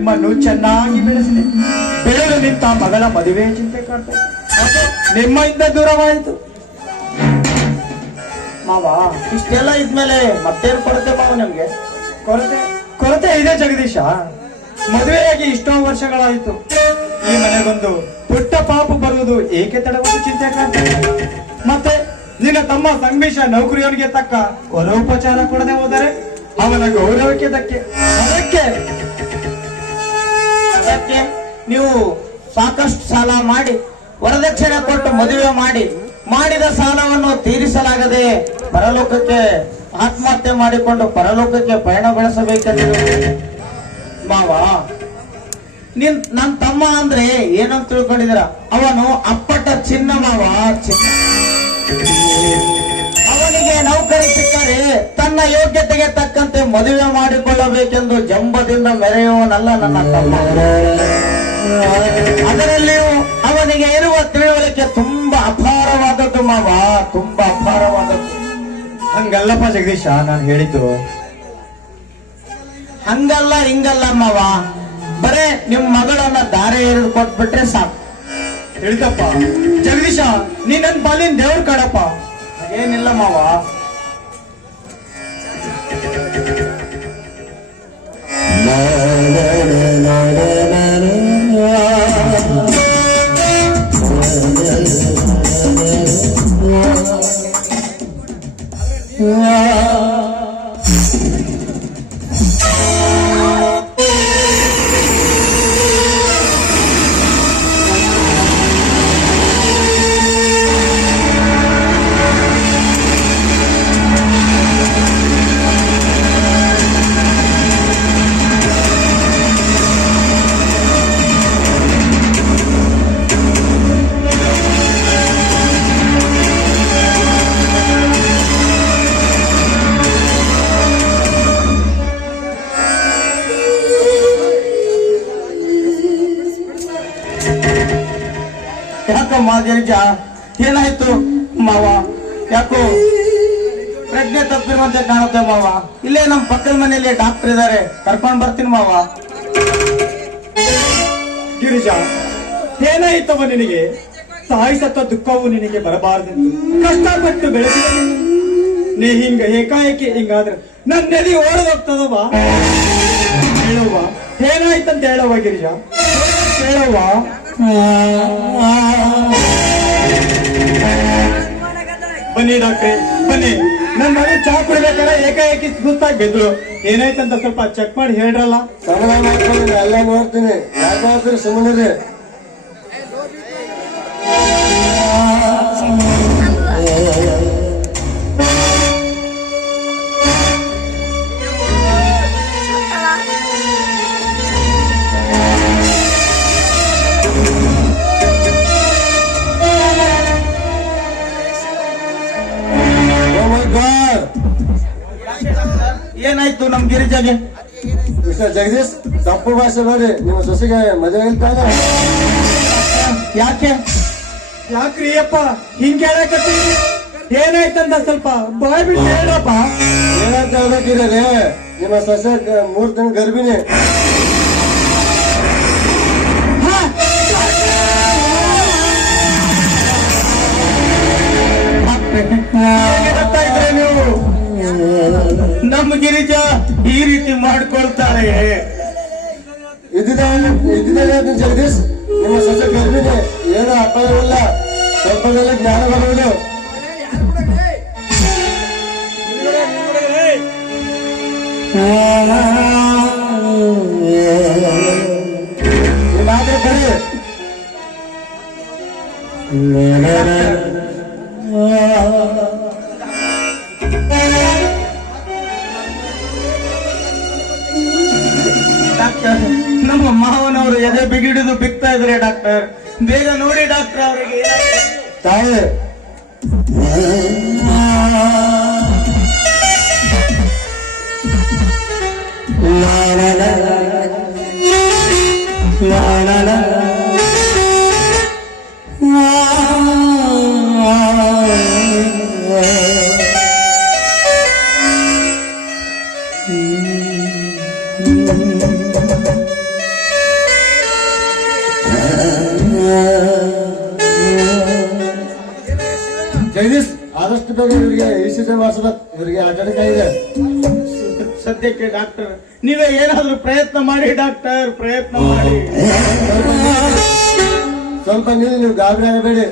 ನಿಮ್ಮನ್ನು ಚೆನ್ನಾಗಿ ಬೆಳೆಸಿದೆ. ಬೆಳೆದು ನಿಂತ ಮಗಳ ಮದುವೆ ಚಿಂತೆ ಕಾಡ್ತದೆ. ನಿಮ್ಮಿಂದ ದೂರವಾಯಿತು ಮಾವ. ಇಷ್ಟೆಲ್ಲ ಇದ್ಮೇಲೆ ಮತ್ತೇನು ಕೊರತೆ ಮಾವ ನಮ್ಗೆ? ಕೊರತೆ ಇದೆ ಜಗದೀಶ. ಮದುವೆಯಾಗಿ ಇಷ್ಟೋ ವರ್ಷಗಳಾಯಿತು. ಈ ಮನೆಗೊಂದು ಪುಟ್ಟ ಪಾಪ ಬರುವುದು ಏಕೆ ತಡವನ್ನು ಚಿಂತೆ ಕಾಡ್ತದೆ. ಮತ್ತೆ ನಿನ್ನ ತಮ್ಮ ಸಂಗಮೇಶ ನೌಕರಿಯವನಿಗೆ ತಕ್ಕ ವರೋಪಚಾರ ಕೊಡದೆ ಹೋದರೆ ಅವನ ಗೌರವಕ್ಕೆ ಅದಕ್ಕೆ ನೀವು ಸಾಕಷ್ಟು ಸಾಲ ಮಾಡಿ ವರದಕ್ಷಿಣೆ ಕೊಟ್ಟು ಮದುವೆ ಮಾಡಿದ ಸಾಲವನ್ನು ತೀರಿಸಲಾಗದೆ ಪರಲೋಕಕ್ಕೆ ಆತ್ಮಹತ್ಯೆ ಮಾಡಿಕೊಂಡು ಪರಲೋಕಕ್ಕೆ ಪಯಣ ಬೆಳೆಸಬೇಕೆಂದು ಮಾವ. ನನ್ ತಮ್ಮ ಅಂದ್ರೆ ಏನಂತ ತಿಳ್ಕೊಂಡಿದ್ದೀರ? ಅವನು ಅಪ್ಪಟ ಚಿನ್ನ ಮಾವ. ಅವನಿಗೆ ನೌಕರಿ ಸಿಕ್ಕರೆ ತನ್ನ ಯೋಗ್ಯತೆಗೆ ತಕ್ಕಂತೆ ಮದುವೆ ಮಾಡಿಕೊಳ್ಳಬೇಕೆಂದು ಜಂಬದಿಂದ ಮೆರೆಯುವನಲ್ಲ ನನ್ನ ತಮ್ಮ. ಅದರಲ್ಲಿಯೂ ಅವನಿಗೆ ಇರುವ ತಿಳುವಳಿಕೆ ತುಂಬಾ ಅಪಾರವಾದದ್ದು ಮಾವ, ತುಂಬಾ ಅಪಾರವಾದದ್ದು. ಹಂಗಲ್ಲಪ್ಪ ಜಗದೀಶ, ನಾನು ಹೇಳಿದ್ದು ಹಂಗಲ್ಲ ಹಿಂಗಲ್ಲ ಮಾವ. ಬರೇ ನಿಮ್ ಮಗಳನ್ನ ದಾರೆ ಎರೆದು ಕೊಟ್ಬಿಟ್ರೆ ಸಾಕು. ಹೇಳಿದಪ್ಪ ಜಗದೀಶ, ನೀ ನನ್ ಪಾಲಿನ ದೇವ್ರ ಕಾಡಪ್ಪ. ಏನಿಲ್ಲ ಮಾವ. ಯಾಕಮ್ಮ ಗಿರಿಜಾ, ಏನಾಯ್ತು ಮಾವ? ಯಾಕೋ ಪ್ರಜ್ಞೆ ತಪ್ಪಿರುವಂತೆ ಕಾಣುತ್ತೆ ಮಾವ. ಇಲ್ಲೇ ನಮ್ಮ ಪಕ್ಕದ ಮನೆಯಲ್ಲಿ ಡಾಕ್ಟರ್ ಇದ್ದಾರೆ, ಕರ್ಕೊಂಡ್ ಬರ್ತೀನಿ ಮಾವ. ಗಿರಿಜಾ, ಏನಾಯ್ತವ ನಿನಗೆ? ತಾಯಿ ಸತ್ತ ದುಃಖವು ನಿನಗೆ ಬರಬಾರದೆಂದು ಕಷ್ಟಪಟ್ಟು ಬೆಳೆಸಿದ ನೀ ಹಿಂಗ ಏಕಾಏಕಿ ಹಿಂಗಾದ್ರೆ ನನ್ನ ನೆಲಿ ಓಡೋಗ್ತದವ. ಹೇಳುವ, ಏನಾಯ್ತಂತ ಹೇಳವ ಗಿರಿಜಾ, ಹೇಳವ್ವ. ಬನ್ನಿ ಡಾಕ್ಟ್ರೆ, ಬನ್ನಿ. ನನ್ನ ಮನೆ ಚಾ ಕುಡಿಬೇಕಾದ್ರೆ ಏಕಾಏಕಿ ಸುಸ್ತಾಗಿ ಬಿದ್ರು. ಏನಾಯ್ತಂತ ಸ್ವಲ್ಪ ಚೆಕ್ ಮಾಡಿ ಹೇಳ್ರಲ್ಲ. ಸಮಾಧಾನ ಮಾಡ್ಕೊಂಡು ಎಲ್ಲ ನೋಡ್ತೀನಿ. ಯಾಕಾದ್ರೆ ಸುಮ್ಮನೆ ಏನಾಯ್ತು ನಮ್ ಗಿರಿಜಾಗೆ? ಮಿಸ್ಟರ್ ಜಗದೀಶ್, ತಪ್ಪು ಭಾಷೆ ಬೇಡಿ. ನಿಮ್ಮ ಸೊಸೆಗೆ ಮದುವೆ ಇಲ್ತಾಗ ಯಾಕ್ರಿ ಅಪ್ಪ ಹಿಂಗೆ ಹೇಳಕತ್ತೀರಿ? ಏನಾಯ್ತಂತ ಸ್ವಲ್ಪ ಬಾಯ್ ಬಿಟ್ಟು ಹೇಳಪ್ಪ. ಏನಂತ ಹೇಳ್ಬೇಕಿದೆ? ನಿಮ್ಮ ಸೊಸೆ 3 ತಿಂಗಳು ಗರ್ಭಿಣಿ. ನೀವು ನಮ್ಮ ಗಿರಿಜಾ ಈ ರೀತಿ ಮಾಡ್ಕೊಳ್ತಾರೆ? ಇದ್ದಿದ್ದ ಜಗದೀಶ್, ನಿಮ್ಮ ಸೊಸೆ ಗರ್ಭಿಣಿ. ಏನೋ ಅಪಾಯವಿಲ್ಲ, ಸ್ವಲ್ಪದಲ್ಲೇ ಜ್ಞಾನ ಬರುವುದು. ಮಾತ್ರ ಬರೀ ಡಾಕ್ಟರ್, ನಮ್ಮ ಮಾವನವರು ಎದೆ ಬಿಗಿಡಿದು ಬಿಗ್ತಾ ಇದ್ರೆ ಡಾಕ್ಟರ್. ಬೇಗ ನೋಡಿ ಡಾಕ್ಟರ್, ಅವರಿಗೆ ತಾಯಿ ಆದಷ್ಟು ಬೇಗ ಇವರಿಗೆ ECG ಮಾಡಿಸ್ಬೇಕು. ಇವರಿಗೆ ಅಟೆಂಡ್ ಇದೆ. ಸದ್ಯಕ್ಕೆ ಡಾಕ್ಟರ್ ನೀವೇ ಏನಾದ್ರೂ ಪ್ರಯತ್ನ ಮಾಡಿ ಡಾಕ್ಟರ್, ಪ್ರಯತ್ನ ಮಾಡಿ. ಸ್ವಲ್ಪ ನೀವು ಗಾಬರಿ ಆಗಬೇಡಿ.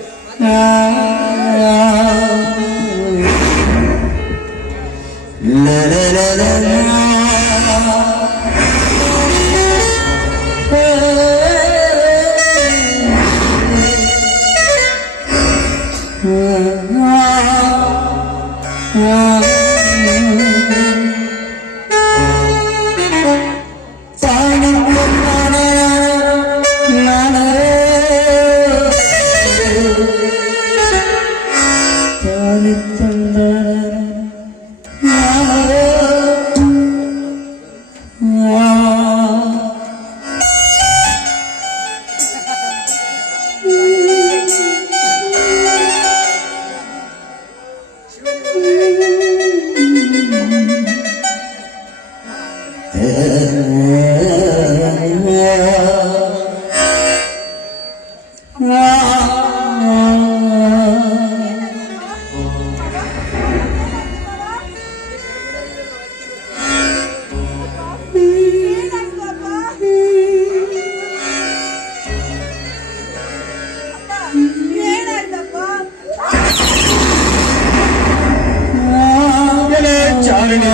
ಚಾರಣೆ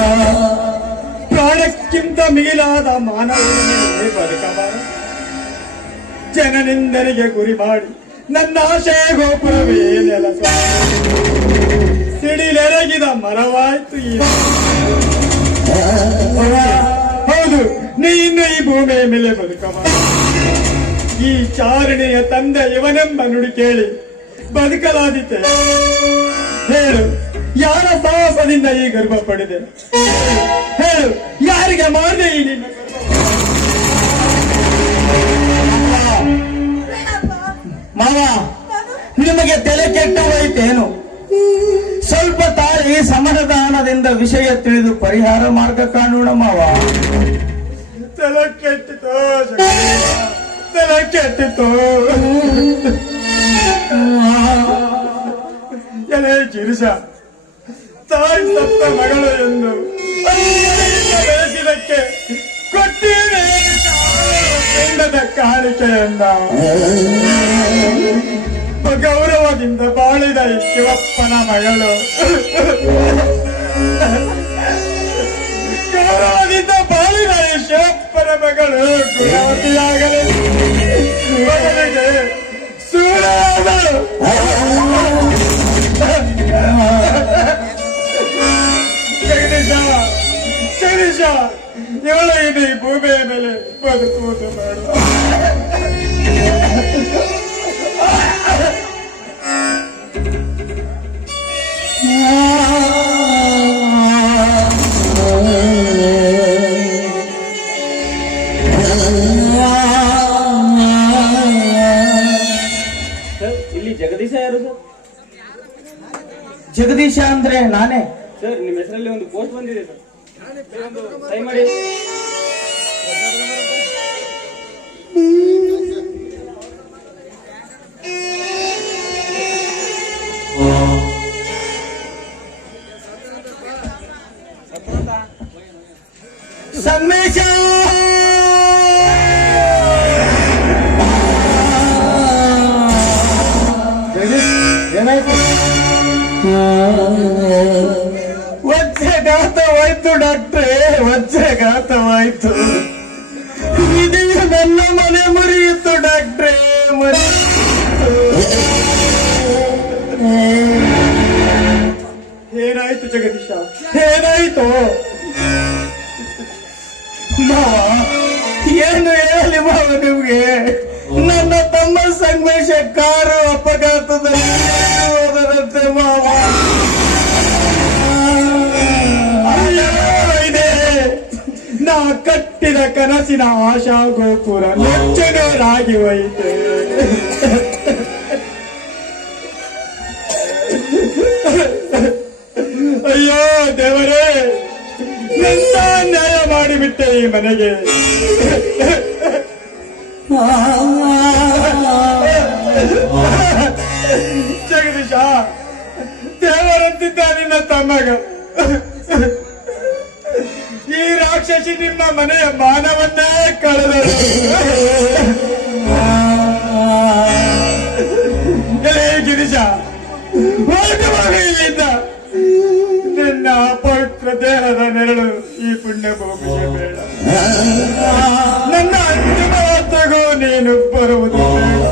ಪ್ರಾಣಕ್ಕಿಂತ ಮಿಗಿಲಾದ ಮಾನವನೇ ಬದುಕಬಾರ. ಜನನಿಂದನಿಗೆ ಗುರಿ ಮಾಡಿ ನನ್ನ ಆಶಯ ಗೋಪುರವೇ ನೆಲಸ ಸಿಡಿಲೆರಗಿದ ಮರವಾಯ್ತು ಈ ಹೌದು, ನೀ ಇನ್ನು ಈ ಭೂಮಿಯ ಮೇಲೆ ಬದುಕಬಾರ. ಈ ಚಾರಣೆಯ ತಂದೆ ಇವನೆಂಬ ನುಡಿ ಕೇಳಿ ಬದುಕಲಾದೀತೆ. ಹೇಳು, ಯಾರ ಸಾಹಸದಿಂದ ಈ ಗರ್ಭ ಪಡೆದೆ? ಹೇಳು, ಯಾರಿಗೆ ಮಾಡಿದೆ ಈ ನಿನ್ನ ಮಾವ, ನಿಮಗೆ ತಲೆ ಕೆಟ್ಟು ಹೋಯ್ತೇನು? ಸ್ವಲ್ಪ ತಾಳಿ ಸಮಾಧಾನದಿಂದ ವಿಷಯ ತಿಳಿದು ಪರಿಹಾರ ಮಾರ್ಗ ಕಾಣೋಣ ಮಾವ. ತಲೆ ಕೆಟ್ಟಿತೋ, ತಲೆ ಕೆಟ್ಟಿತೋ. ಎಲೆ ಗಿರಿಶ, ತಾಯಿ ಸತ್ತ ಮಗಳು ಎಂದು ಬೆಳೆಸಿದಕ್ಕೆ ಕೊಟ್ಟಿದೆ ಬೆಂದದ ಕಾಣಿಕೆಯನ್ನ. ಗೌರವದಿಂದ ಬಾಳಿದ ಈ ಶಿವಪ್ಪನ ಮಗಳು, ಗೌರವದಿಂದ ಬಾಳಿದ ಈ ಶಿವಪ್ಪನ ಮಗಳು ಗುಣವತಿಯಾಗಲಿ ಬದಲಿಗೆ ಸೂರ್ಯನಾದಳು. ಜಗದೀಶ, ಇವಳು ಇದು ಈ ಭೂಮಿಯ ಮೇಲೆ ಬದುಕುವುದು ಮಾಡುವ. ಇಲ್ಲಿ ಜಗದೀಶ ಯಾರು ಸರ್? ಜಗದೀಶ ಅಂದ್ರೆ ನಾನೇ ಸರ್. ನಿಮ್ಮ ಹೆಸರಲ್ಲಿ ಒಂದು ಪೋಸ್ಟ್ ಬಂದಿದೆ ಸರ್, ಒಂದು ಸೈ ಮಾಡಿ. ಸಂದೇಶ ಏನಾಯ್ತು? ವಜ್ರಘಾತವಾಯ್ತು ಡಾಕ್ಟ್ರೇ, ವಜ್ರಘಾತವಾಯ್ತು. ಇದೀಗ ನನ್ನ ಮನೆ ಮುರಿಯಿತು ಡಾಕ್ಟ್ರೇ, ಮುರಿಯಿತು. ಏನಾಯ್ತು ಜಗದೀಶ, ಏನಾಯ್ತು? ಮಾವ, ಏನು ಹೇಳಿ ಮಾವ ನಿಮ್ಗೆ? ನನ್ನ ತಮ್ಮ ಸಂಗಮೇಶ ಕಾರು ಅಪಘಾತದಲ್ಲಿ ಹೋದರಂತೆ ಮಾವ. ನಾ ಕಟ್ಟಿದ ಕನಸಿನ ಆಶಾ ಗೋಪುರ ನುಚ್ಚುನೂರಾಗಿ ಹೋಯಿತೆ. ಅಯ್ಯೋ ದೇವರೇ, ಎಂತ ನ್ಯಾಯ ಮಾಡಿಬಿಟ್ಟೆ ಈ ಮನೆಗೆ. ಜಗದೀಶ, ದೇವರಂತಿದ್ದ ನನ್ನ ತಮ್ಮಗ ಈ ರಾಕ್ಷಸಿ ನಿಮ್ಮ ಮನೆಯ ಮಾನವನ್ನೇ ಕಳೆದರು. ಎಲೆ ಗಿರಿಜ, ಹೊರಟು ಹೋಗು ಇಲ್ಲಿಂದ. ನಿನ್ನ ಅಪವಿತ್ರ ದೇಹದ ನೆರಳು ಈ ಪುಣ್ಯ ಭೂಮಿಗೆ ಬೇಡ. ನನ್ನ ಅಂತಿಮ ಹೊತ್ತಿಗೂ ನೀನು ಬರುವುದು ಬೇಡ.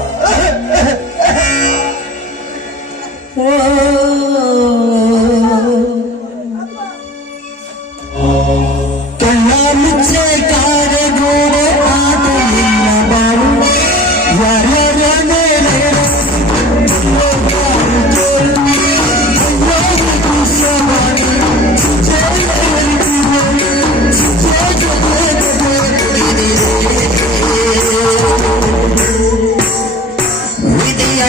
ಮುಚ್ಚೆ ಕಾರಗೋಡೆ ಆಟ ಇಲ್ಲ ಬಾರು ವಿಧಿಯ